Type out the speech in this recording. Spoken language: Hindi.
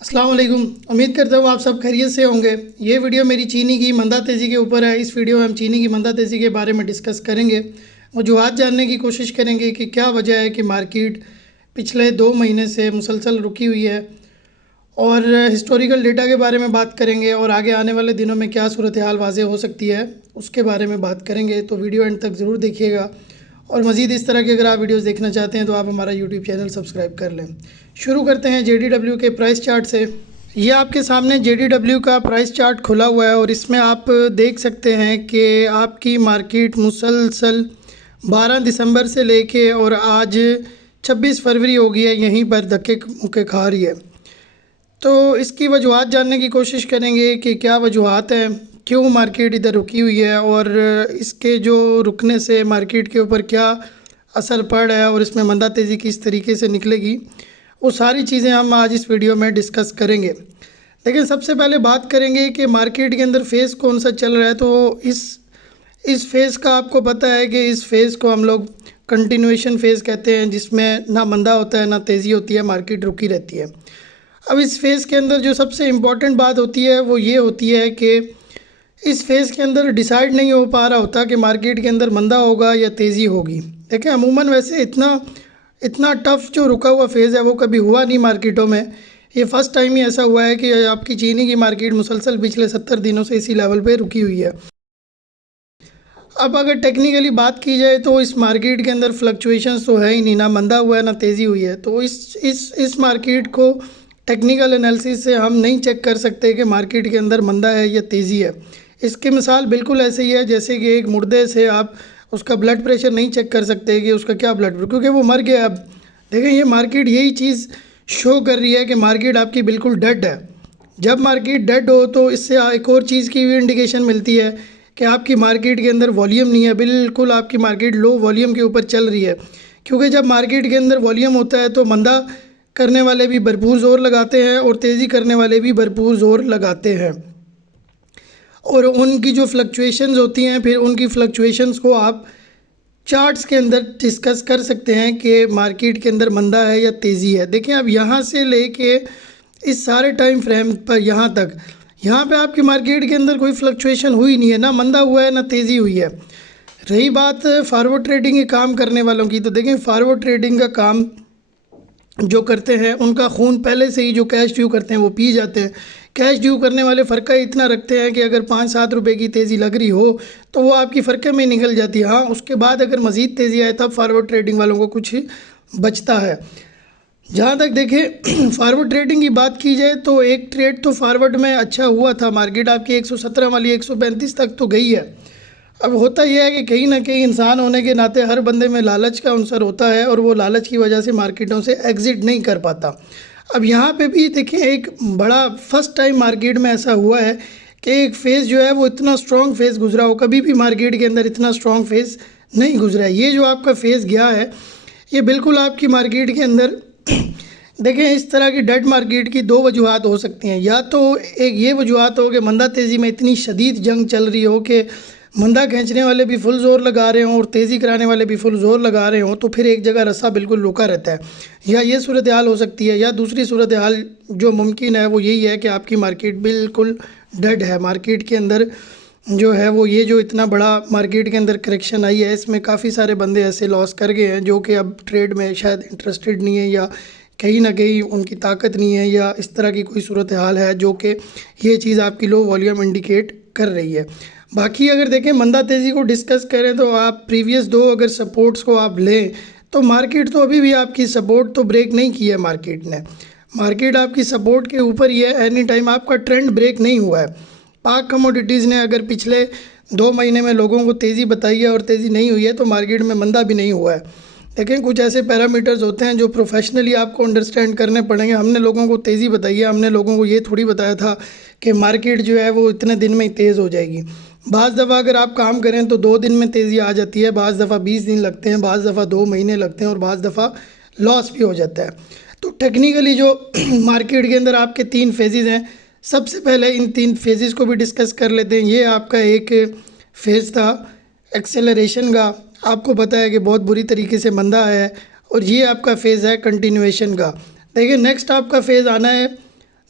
अस्सलाम वालेकुम। उम्मीद करता हूँ आप सब खैरियत से होंगे। ये वीडियो मेरी चीनी की मंदा तेज़ी के ऊपर है। इस वीडियो में हम चीनी की मंदा तेज़ी के बारे में डिस्कस करेंगे, वजूहात जानने की कोशिश करेंगे कि क्या वजह है कि मार्केट पिछले 2 महीने से मुसलसल रुकी हुई है, और हिस्टोरिकल डेटा के बारे में बात करेंगे और आगे आने वाले दिनों में क्या सूरत हाल वाज़ेह हो सकती है उसके बारे में बात करेंगे। तो वीडियो एंड तक ज़रूर देखिएगा, और मज़ीद इस तरह के अगर आप वीडियोस देखना चाहते हैं तो आप हमारा यूट्यूब चैनल सब्सक्राइब कर लें। शुरू करते हैं JDW के प्राइस चार्ट से। ये आपके सामने JDW का प्राइस चार्ट खुला हुआ है, और इसमें आप देख सकते हैं कि आपकी मार्केट मुसलसल 12 दिसंबर से लेके और आज 26 फरवरी हो गई है, यहीं पर धक्के मुक्के खा रही है। तो इसकी वजूहात जानने की कोशिश करेंगे कि क्या वजूहात हैं, क्यों मार्केट इधर रुकी हुई है, और इसके जो रुकने से मार्केट के ऊपर क्या असर पड़ रहा है और इसमें मंदा तेज़ी किस तरीके से निकलेगी, वो सारी चीज़ें हम आज इस वीडियो में डिस्कस करेंगे। लेकिन सबसे पहले बात करेंगे कि मार्केट के अंदर फेज़ कौन सा चल रहा है। तो इस फेज़ का आपको पता है कि इस फेज़ को हम लोग कंटिन्यूएशन फेज़ कहते हैं, जिसमें ना मंदा होता है ना तेज़ी होती है, मार्केट रुकी रहती है। अब इस फेज़ के अंदर जो सबसे इम्पॉर्टेंट बात होती है वो ये होती है कि इस फेज़ के अंदर डिसाइड नहीं हो पा रहा होता कि मार्केट के अंदर मंदा होगा या तेज़ी होगी। देखें, अमूमन वैसे इतना टफ़ जो रुका हुआ फेज़ है वो कभी हुआ नहीं मार्केटों में। ये फ़र्स्ट टाइम ही ऐसा हुआ है कि आपकी चीनी की मार्केट मुसलसल पिछले 70 दिनों से इसी लेवल पे रुकी हुई है। अब अगर टेक्निकली बात की जाए तो इस मार्केट के अंदर फ्लक्चुएशंस तो है ही नहीं, ना मंदा हुआ है ना तेज़ी हुई है। तो इस मार्केट को टेक्निकल एनालिसिस से हम नहीं चेक कर सकते कि मार्केट के अंदर मंदा है या तेज़ी है। इसकी मिसाल बिल्कुल ऐसे ही है जैसे कि एक मुर्दे से आप उसका ब्लड प्रेशर नहीं चेक कर सकते कि उसका क्या ब्लड, क्योंकि वो मर गया। अब देखें, ये मार्केट यही चीज़ शो कर रही है कि मार्केट आपकी बिल्कुल डेड है। जब मार्केट डेड हो तो इससे एक और चीज़ की भी इंडिकेशन मिलती है कि आपकी मार्केट के अंदर वॉल्यूम नहीं है, बिल्कुल आपकी मार्केट लो वॉल्यूम के ऊपर चल रही है। क्योंकि जब मार्केट के अंदर वॉल्यूम होता है तो मंदा करने वाले भी भरपूर ज़ोर लगाते हैं और तेज़ी करने वाले भी भरपूर ज़ोर लगाते हैं, और उनकी जो फ्लक्चुएशंस होती हैं फिर उनकी फ्लक्चुएशंस को आप चार्ट्स के अंदर डिस्कस कर सकते हैं कि मार्केट के अंदर मंदा है या तेज़ी है। देखें, अब यहाँ से लेके इस सारे टाइम फ्रेम पर यहाँ तक, यहाँ पे आपकी मार्केट के अंदर कोई फ्लक्चुएशन हुई नहीं है, ना मंदा हुआ है ना तेज़ी हुई है। रही बात फॉरवर्ड ट्रेडिंग के काम करने वालों की, तो देखें फॉरवर्ड ट्रेडिंग का काम जो करते हैं उनका खून पहले से ही जो कैश ड्यू करते हैं वो पी जाते हैं। कैश ड्यू करने वाले फ़र्का इतना रखते हैं कि अगर 5-7 रुपये की तेज़ी लग रही हो तो वो आपकी फ़र्के में निकल जाती है। हाँ, उसके बाद अगर मज़ीद तेज़ी आए तब फॉरवर्ड ट्रेडिंग वालों को कुछ बचता है। जहाँ तक देखें फॉरवर्ड ट्रेडिंग की बात की जाए तो एक ट्रेड तो फॉरवर्ड में अच्छा हुआ था, मार्केट आपकी 117 वाली 135 तक तो गई है। अब होता यह है कि कहीं ना कहीं इंसान होने के नाते हर बंदे में लालच का अंसर होता है, और वो लालच की वजह से मार्केटों से एग्ज़िट नहीं कर पाता। अब यहाँ पे भी देखें, एक बड़ा फर्स्ट टाइम मार्केट में ऐसा हुआ है कि एक फ़ेज़ जो है वो इतना स्ट्रॉन्ग फ़ेज़ गुजरा हो। कभी भी मार्केट के अंदर इतना स्ट्रॉन्ग फ़ेज़ नहीं गुजरा है। ये जो आपका फ़ेज़ गया है ये बिल्कुल आपकी मार्केट के अंदर देखें, इस तरह की डेड मार्केट की 2 वजूहात हो सकती हैं। या तो एक ये वजूहात हो कि मंदा तेज़ी में इतनी शदीद जंग चल रही हो कि मंदा खींचने वाले भी फुल ज़ोर लगा रहे हों और तेज़ी कराने वाले भी फुल ज़ोर लगा रहे हों, तो फिर एक जगह रस्सा बिल्कुल रुका रहता है। या ये सूरत हाल हो सकती है, या दूसरी सूरत हाल जो मुमकिन है वो यही है कि आपकी मार्केट बिल्कुल डेड है। मार्केट के अंदर जो है वो ये जो इतना बड़ा मार्केट के अंदर करेक्शन आई है, इसमें काफ़ी सारे बंदे ऐसे लॉस कर गए हैं जो कि अब ट्रेड में शायद इंटरेस्टेड नहीं है, या कहीं ना कहीं उनकी ताकत नहीं है, या इस तरह की कोई सूरत हाल है जो कि ये चीज़ आपकी लो वॉल्यूम इंडिकेट कर रही है। बाकी अगर देखें मंदा तेज़ी को डिस्कस करें तो आप प्रीवियस 2 अगर सपोर्ट्स को आप लें तो मार्केट तो अभी भी आपकी सपोर्ट तो ब्रेक नहीं की है। मार्केट आपकी सपोर्ट के ऊपर ही है, एनी टाइम आपका ट्रेंड ब्रेक नहीं हुआ है। पाक कमोडिटीज़ ने अगर पिछले 2 महीने में लोगों को तेज़ी बताई है और तेज़ी नहीं हुई है तो मार्केट में मंदा भी नहीं हुआ है। लेकिन कुछ ऐसे पैरामीटर्स होते हैं जो प्रोफेशनली आपको अंडरस्टैंड करने पड़ेंगे। हमने लोगों को तेज़ी बताई है, हमने लोगों को ये थोड़ी बताया था कि मार्केट जो है वो इतने दिन में ही तेज़ हो जाएगी। बाज़ दफ़ा अगर आप काम करें तो 2 दिन में तेज़ी आ जाती है, बाज़ दफ़ा 20 दिन लगते हैं, बाज़ दफ़ा 2 महीने लगते हैं, और बाज़ दफ़ा लॉस भी हो जाता है। तो टेक्निकली जो मार्केट के अंदर आपके 3 फेजेज़ हैं, सबसे पहले इन 3 फेजेज़ को भी डिस्कस कर लेते हैं। ये आपका एक फेज़ था एक्सेलरेशन का, आपको पता है कि बहुत बुरी तरीके से मंदा है, और ये आपका फेज़ है कंटिन्यूएशन का। देखिए, नेक्स्ट आपका फेज़ आना है